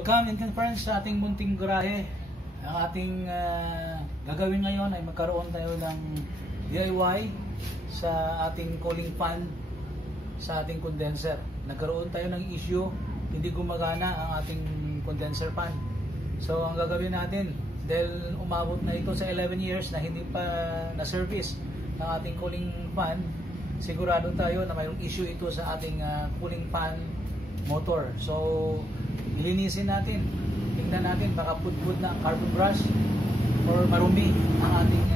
Welcome in conference sa ating munting garahe. Ang ating gagawin ngayon ay magkaroon tayo ng DIY sa ating cooling fan sa ating condenser. Nagkaroon tayo ng issue, hindi gumagana ang ating condenser fan. So ang gagawin natin, dahil umabot na ito sa 11 years na hindi pa na-service ang ating cooling fan, sigurado tayo na mayroong issue ito sa ating cooling fan motor. So linisin natin, tingnan natin baka pudpud na ang carbon brush or marumi ang ating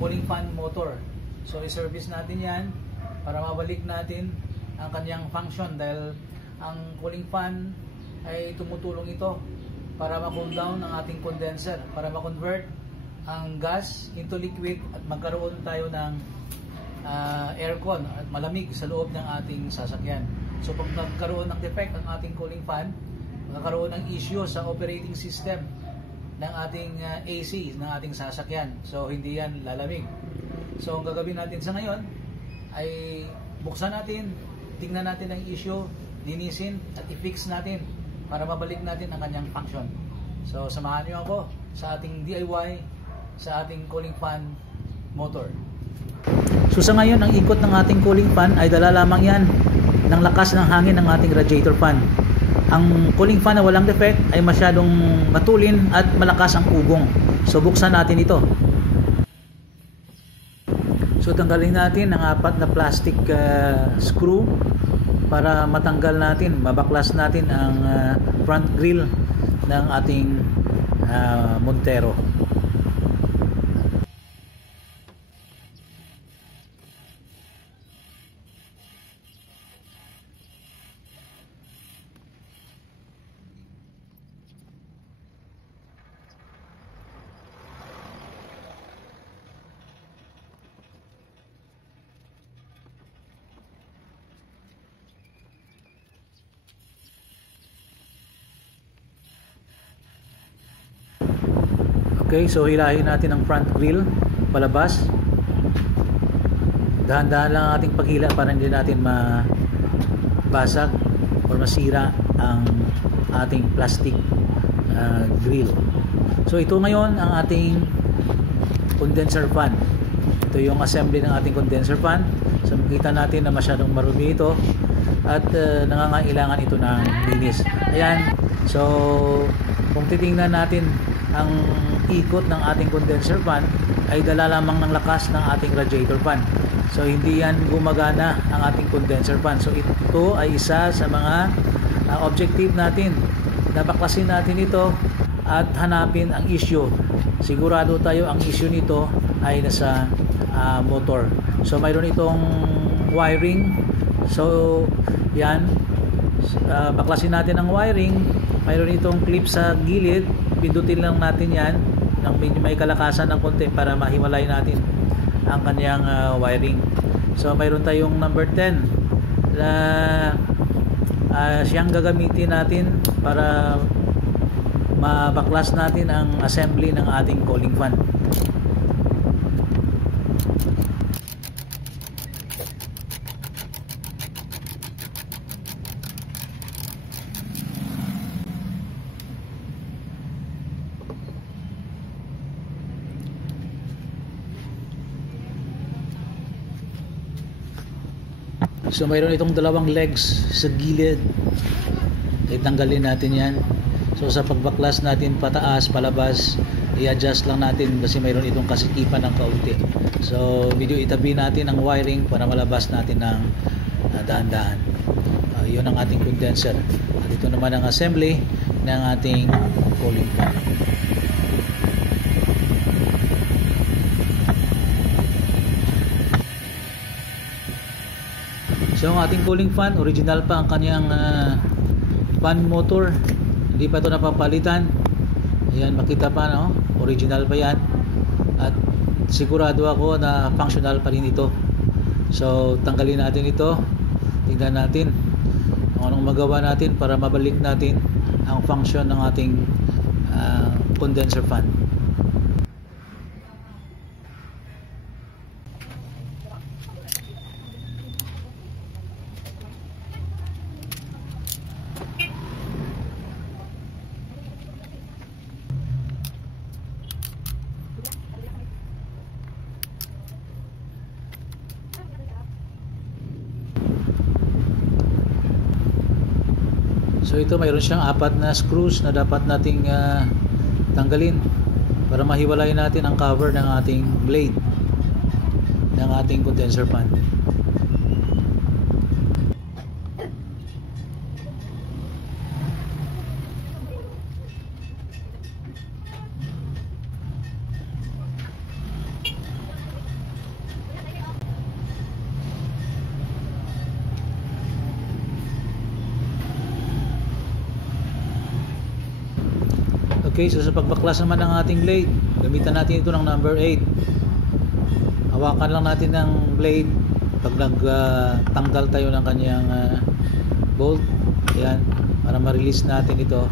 cooling fan motor. So i-service natin yan para mabalik natin ang kanyang function, dahil ang cooling fan ay tumutulong ito para ma-cool down ang ating condenser, para ma-convert ang gas into liquid at magkaroon tayo ng aircon at malamig sa loob ng ating sasakyan. So pag nagkaroon ng defect ang ating cooling fan, magkakaroon ng issue sa operating system ng ating AC, ng ating sasakyan. So hindi yan lalamig. So ang gagawin natin sa ngayon ay buksan natin, tingnan natin ang issue, linisin at i-fix natin para mabalik natin ang kanyang function. So samahan niyo ako sa ating DIY sa ating cooling fan motor. So sa ngayon, ang ikot ng ating cooling fan ay dala lamang yan ng lakas ng hangin ng ating radiator fan. Ang cooling fan na walang defect ay masyadong matulin at malakas ang ugong. So buksan natin ito. So tanggalin natin ang 4 na plastic screw para matanggal natin, mabaklas natin ang front grill ng ating Montero. Okay, so hilahin natin ang front grill palabas. Dahan-dahan lang ang ating paghila para hindi natin mabasag or masira ang ating plastic grill. So ito ngayon ang ating condenser fan. Ito yung assembly ng ating condenser fan. So makita natin na masyadong marumi ito at nangangailangan ito ng linis. Ayan, so kung titingnan natin ang ikot ng ating condenser fan ay dala lamang ng lakas ng ating radiator fan. So hindi yan gumagana ang ating condenser fan. So ito ay isa sa mga objective natin, na baklasin natin ito at hanapin ang issue. Sigurado tayo ang issue nito ay nasa motor. So mayroon itong wiring. So yan, baklasin natin ang wiring. Mayroon itong clip sa gilid, pindutin lang natin yan ng may kalakasan ng konti para mahiwalay natin ang kanyang wiring. So mayroon tayong number 10 na siyang gagamitin natin para mabaklas natin ang assembly ng ating cooling fan. So mayroon itong dalawang legs sa gilid. Itanggalin natin yan. So sa pagbaklas natin pataas, palabas, i-adjust lang natin kasi mayroon itong kasikipan ng kaunti. So medyo itabi natin ang wiring para malabas natin ng dahan-dahan. Yun ang ating condenser. At ito naman ang assembly ng ating cooling fan. So ang ating cooling fan, original pa ang kanyang fan motor. Hindi pa ito napapalitan. Ayan, makita pa, no? Original pa yan. At sigurado ako na functional pa rin ito. So tanggalin natin ito. Tingnan natin kung anong magawa natin para mabalik natin ang function ng ating condenser fan. So ito, mayroon siyang 4 na screws na dapat nating tanggalin para mahiwalay natin ang cover ng ating blade ng ating condenser fan. Okay, so sa pagbaklas naman ng ating blade, gamitan natin ito ng number 8. Hawakan lang natin ng blade pag nagtanggal tayo ng kanyang bolt. Ayan, para ma-release natin ito.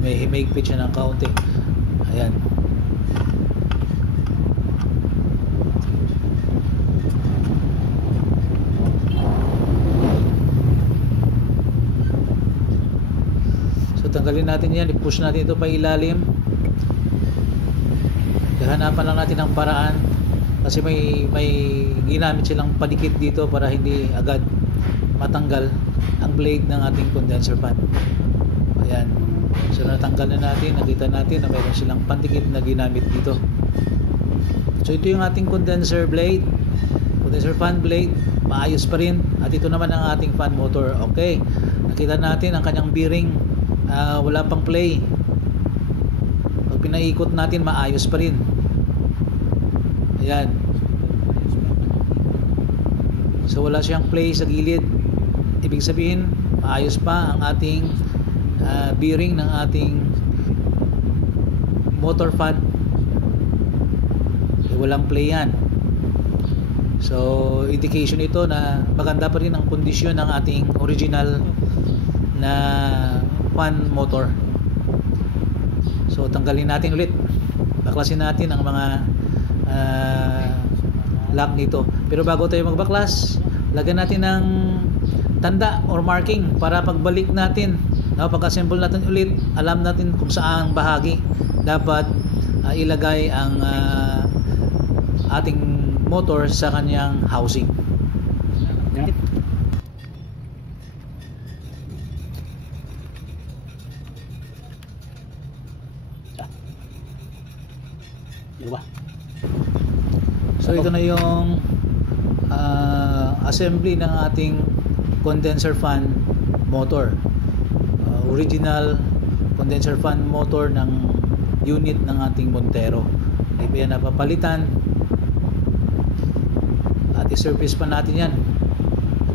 May himigpit siya ng kaunti. Ayan. Tanggalin natin yan, i-push natin ito pa ilalim. Hanapan lang natin ang paraan kasi may ginamit silang padikit dito para hindi agad matanggal ang blade ng ating condenser fan. Ayan, so natanggal na natin, nakita natin na mayroon silang pandikit na ginamit dito. So ito yung ating condenser blade, condenser fan blade, maayos pa rin. At ito naman ang ating fan motor. Okay, nakita natin ang kanyang bearing, wala pang play. Pag pinaikot natin, maayos pa rin. Ayan. So wala siyang play sa gilid. Ibig sabihin, maayos pa ang ating bearing ng ating motor fan. Walang play yan. So indication ito na maganda pa rin ang kondisyon ng ating original na fan motor. So tanggalin natin ulit, baklasin natin ang mga lock nito. Pero bago tayo magbaklas, lagyan natin ng tanda or marking para pagbalik natin, pag-assemble natin ulit, alam natin kung saan bahagi dapat ilagay ang ating motor sa kanyang housing. So ito na yung assembly ng ating condenser fan motor, original condenser fan motor ng unit ng ating Montero. Hindi pa yan napapalitan at i-service pa natin yan.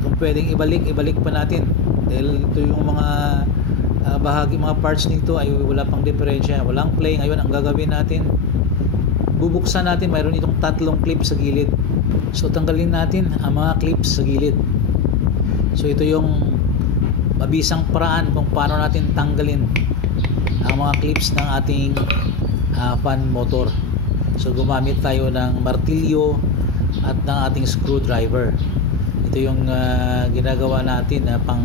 Kung pwedeng ibalik pa natin dahil ito yung mga bahagi, mga parts nito ay wala pang diferensya, walang play. Ngayon ang gagawin natin, bubuksan natin, mayroon itong 3 clips sa gilid. So tanggalin natin ang mga clips sa gilid. So ito yung mabisang paraan kung paano natin tanggalin ang mga clips ng ating fan motor. So gumamit tayo ng martilyo at ng ating screwdriver. Ito yung ginagawa natin na pang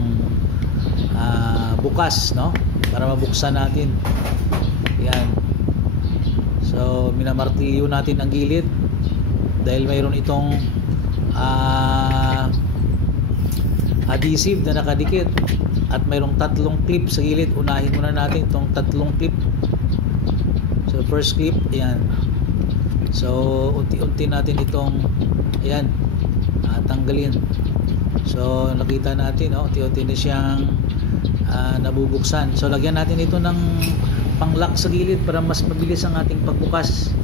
bukas, no? Para mabuksan natin. Yan. So minamartilyo natin ang gilid dahil mayroon itong adhesive na nakadikit at mayroong 3 clip sa gilid. Unahin muna natin itong 3 clip. So first clip, ayan. So unti-unti natin itong ayan, tanggalin. So nakita natin, unti-unti na siyang nabubuksan. So lagyan natin ito ng pang-lock sa gilid para mas mabilis ang ating pagbukas.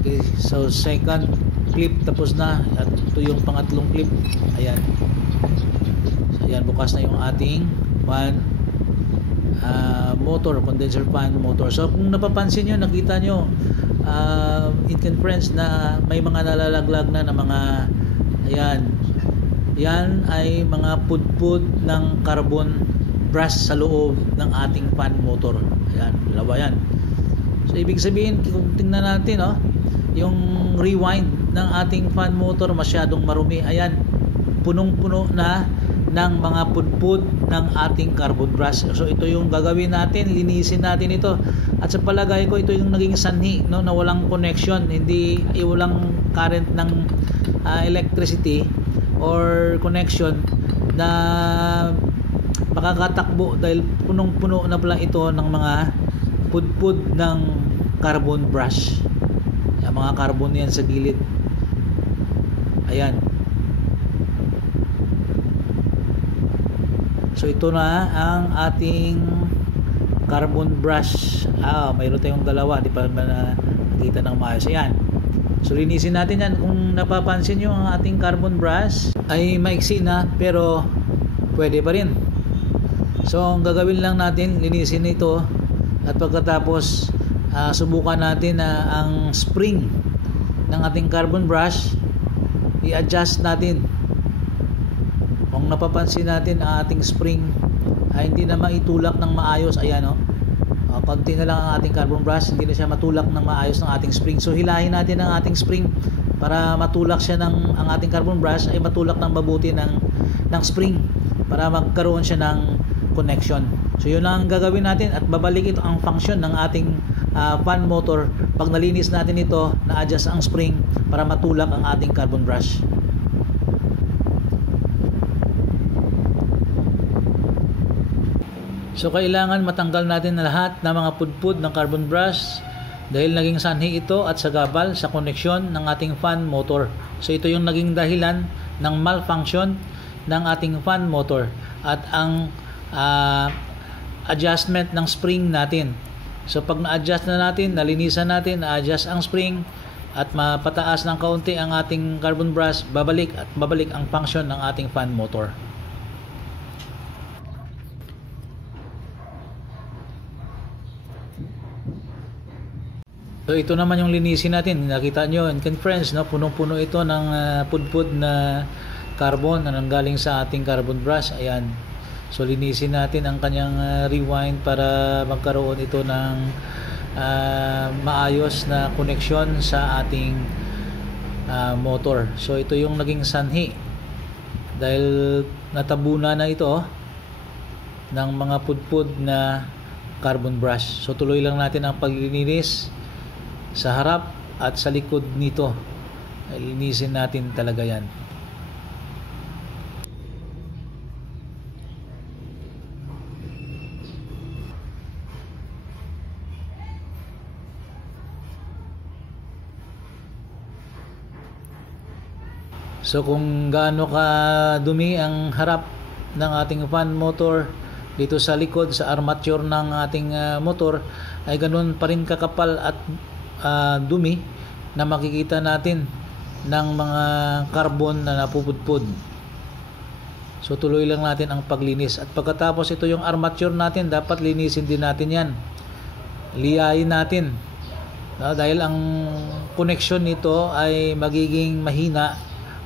Okay, so second clip tapos na at ito yung pangatlong clip. Ayan. So ayan, bukas na yung ating fan motor, condenser fan motor. So kung napapansin nyo, nakita nyo in friends na may mga nalalaglag na mga ayan, yan ay mga pudpud ng carbon brush sa loob ng ating fan motor. Ayan, dalawa yan. So ibig sabihin, kung tingnan natin, yung rewind ng ating fan motor masyadong marumi. Ayan, punong-puno na ng mga pudpud ng ating carbon brush. So ito yung gagawin natin, linisin natin ito. At sa palagay ko, ito yung naging sanhi, no, na walang connection, walang current ng electricity or connection na makakatakbo dahil punong-puno na pala ito ng mga pudpud ng carbon brush. Yung mga carbon yan sa gilid. Ayan. So ito na ang ating carbon brush. Mayroon tayong dalawa, di pa nakita ng maayos. Ayan. So linisin natin yan. Kung napapansin nyo, ang ating carbon brush ay maiksi na pero pwede pa rin. So ang gagawin lang natin, linisin ito at pagkatapos subukan natin na ang spring ng ating carbon brush i-adjust natin. Kung napapansin natin ang ating spring ay hindi na maitulak ng maayos, ayan konti na lang ang ating carbon brush, hindi na siya matulak ng maayos ng ating spring. So hilahin natin ang ating spring para matulak siya ang ating carbon brush ay matulak ng mabuti ng spring para magkaroon siya ng connection. So yun lang ang gagawin natin at babalik ito ang function ng ating fan motor pag nalinis natin ito, na-adjust ang spring para matulak ang ating carbon brush. So kailangan matanggal natin na lahat ng mga pudpud ng carbon brush dahil naging sanhi ito at sagabal sa koneksyon ng ating fan motor. So ito yung naging dahilan ng malfunction ng ating fan motor at ang adjustment ng spring natin. So pag na-adjust na natin, nalinisan natin, na-adjust ang spring at mapataas ng kaunti ang ating carbon brush, babalik ang function ng ating fan motor. So ito naman yung linisin natin. Nakita nyo, friends, punong-puno ito ng pudpud na carbon na nanggaling sa ating carbon brush. Ayan. So linisin natin ang kanyang rewind para magkaroon ito ng maayos na koneksyon sa ating motor. So ito yung naging sanhi dahil natabuna na ito ng mga pudpud na carbon brush. So tuloy lang natin ang paglilinis sa harap at sa likod nito. Linisin natin talaga yan. So kung gaano ka dumi ang harap ng ating fan motor dito sa likod, sa armature ng ating motor, ay ganoon pa rin kakapal at dumi na makikita natin ng mga carbon na napupudpud. So tuloy lang natin ang paglinis at pagkatapos ito yung armature natin, dapat linisin din natin yan, liyain natin dahil ang connection nito ay magiging mahina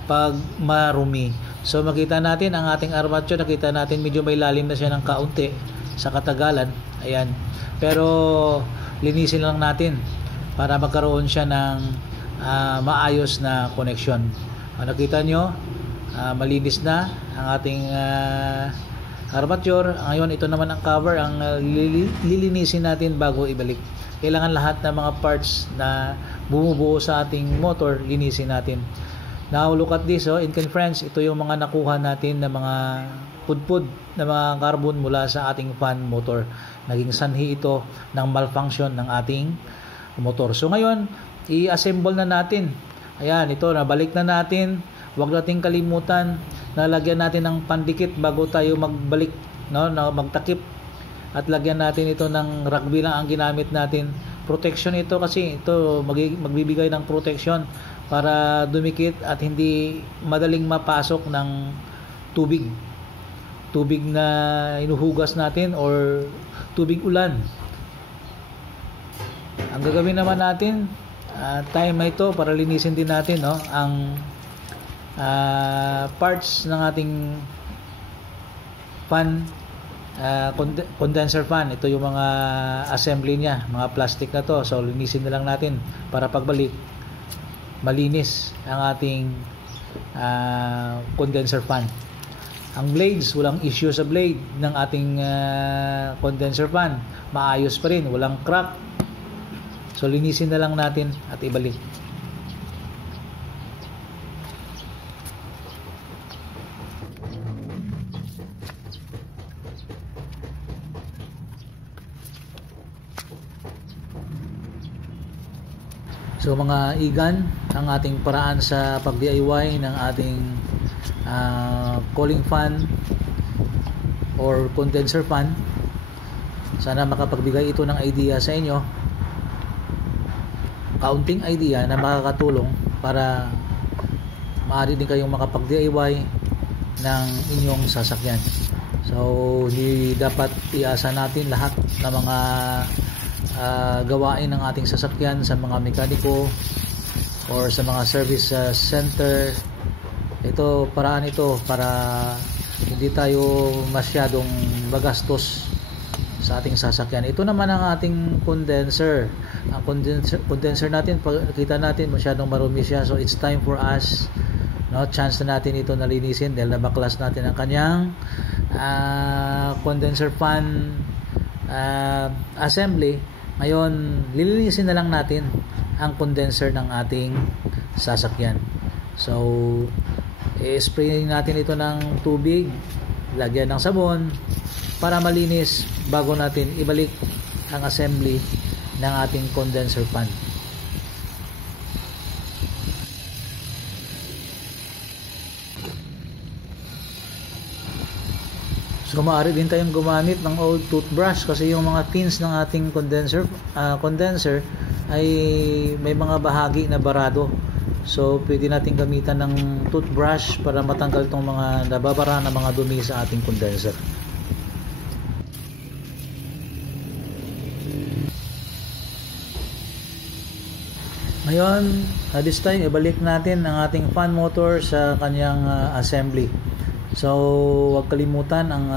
pag marumi. So makita natin ang ating armature, nakita natin medyo may lalim na siya ng kaunti sa katagalan. Ayan. Pero linisin lang natin para magkaroon siya ng maayos na connection. Nakita nyo, malinis na ang ating armature. Ngayon ito naman ang cover, ang lilinisin natin bago ibalik. Kailangan lahat ng mga parts na bumubuo sa ating motor, linisin natin. Now look at this, friends, ito yung mga nakuha natin na mga pudpud na mga carbon mula sa ating fan motor. Naging sanhi ito ng malfunction ng ating motor. So ngayon, i-assemble na natin. Ayan, ito, nabalik na natin. Huwag nating kalimutan na lagyan natin ng pandikit bago tayo magbalik, na magtakip. At lagyan natin ito ng rugby lang ang ginamit natin. Protection ito kasi ito magbibigay ng protection para dumikit at hindi madaling mapasok ng tubig. Tubig na inuhugas natin or tubig ulan. Ang gagawin naman natin, time na ito para linisin din natin ang parts ng ating fan, condenser fan. Ito yung mga assembly niya, mga plastic na to. So linisin na lang natin para pagbalik malinis ang ating condenser fan. Ang blades, walang issue sa blade ng ating condenser fan. Maayos pa rin, walang crack. So linisin na lang natin at ibalik. So mga igan, ang ating paraan sa pag-DIY ng ating cooling fan or condenser fan. Sana makapagbigay ito ng idea sa inyo, kaunting idea na makakatulong para maaari din kayong makapag-DIY ng inyong sasakyan. So hindi dapat iasa natin lahat ng mga gawain ng ating sasakyan sa mga mekaniko or sa mga service center. Ito, paraan ito para hindi tayo masyadong magastos sa ating sasakyan. Ito naman ang ating condenser. Ang condenser natin, pag kita natin masyadong marumi siya, so it's time for us, chance na natin ito nalinisin dahil nabaklas natin ang kanyang condenser fan assembly. Ngayon, lilinisin na lang natin ang condenser ng ating sasakyan. So, i-spray natin ito ng tubig, lagyan ng sabon para malinis bago natin ibalik ang assembly ng ating condenser fan. So maaari din tayong gumamit ng old toothbrush kasi yung mga pins ng ating condenser ay may mga bahagi na barado. So pwede natin gamitan ng toothbrush para matanggal itong mga nababara na mga dumi sa ating condenser. Ngayon, this time ibalik natin ang ating fan motor sa kanyang assembly. So, huwag kalimutan ang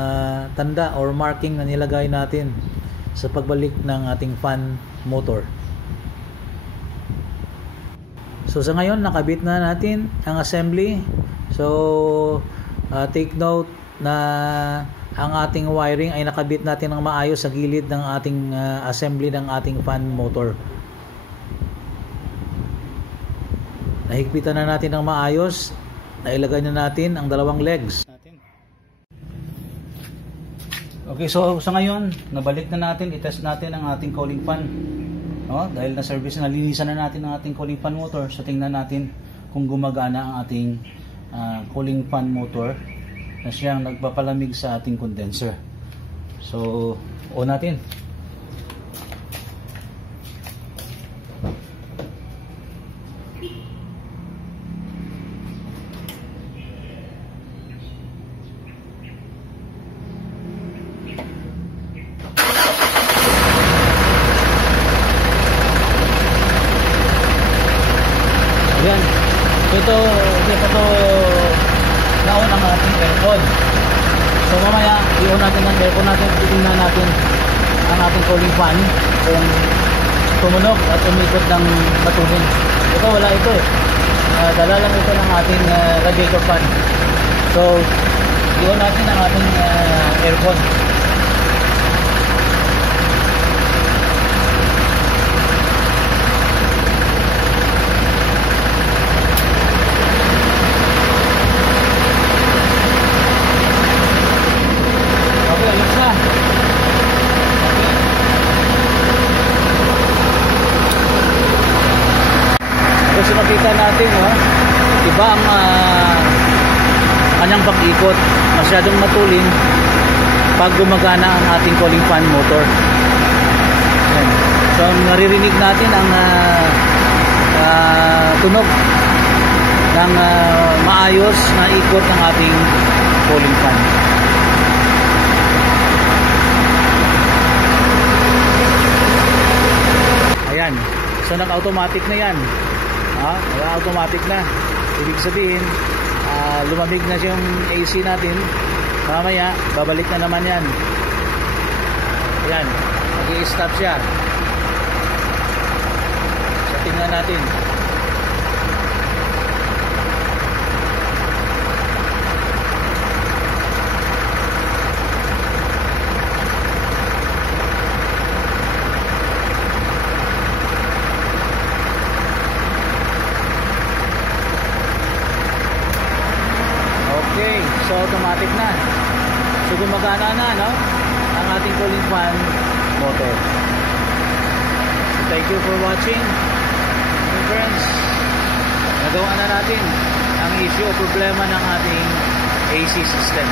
tanda or marking na nilagay natin sa pagbalik ng ating fan motor. So, sa ngayon, nakabit na natin ang assembly. So, take note na ang ating wiring ay nakabit natin ng maayos sa gilid ng ating assembly ng ating fan motor. Nahigpitan na natin ng maayos. Nailagay na natin ang dalawang legs. Okay, so sa ngayon, nabalik na natin, i-test natin ang ating cooling fan. Dahil na-service na, linisan na natin ang ating cooling fan motor. So tingnan natin kung gumagana ang ating cooling fan motor na siyang nagpapalamig sa ating condenser. So, on natin. Ayan. Ito naon ang ating aircon. So mamaya, i-on natin ang aircon natin, titingnan natin ang ating cooling fan kung tumunog at umikot ng matuloy. Ito wala ito eh. Dala lang ito ng ating radiator fan. So, i-on natin ang ating aircon. So makita natin, iba ang kanyang pag-ikot, masyadong matulin pag gumagana ang ating cooling fan motor. Ayan. So naririnig natin ang tunog ng maayos na ikot ng ating cooling fan. Ayan, so nag-automatic na yan. Automatic na. Ibig sabihin, lumamig na yung AC natin. Mamaya, babalik na naman yan. Ayan, mag-i-stop siya. So, tingnan natin. Okay, so automatic na. So gumagana na, ang ating cooling fan motor. So thank you for watching. friends, nagawa na natin ang issue o problema ng ating AC system.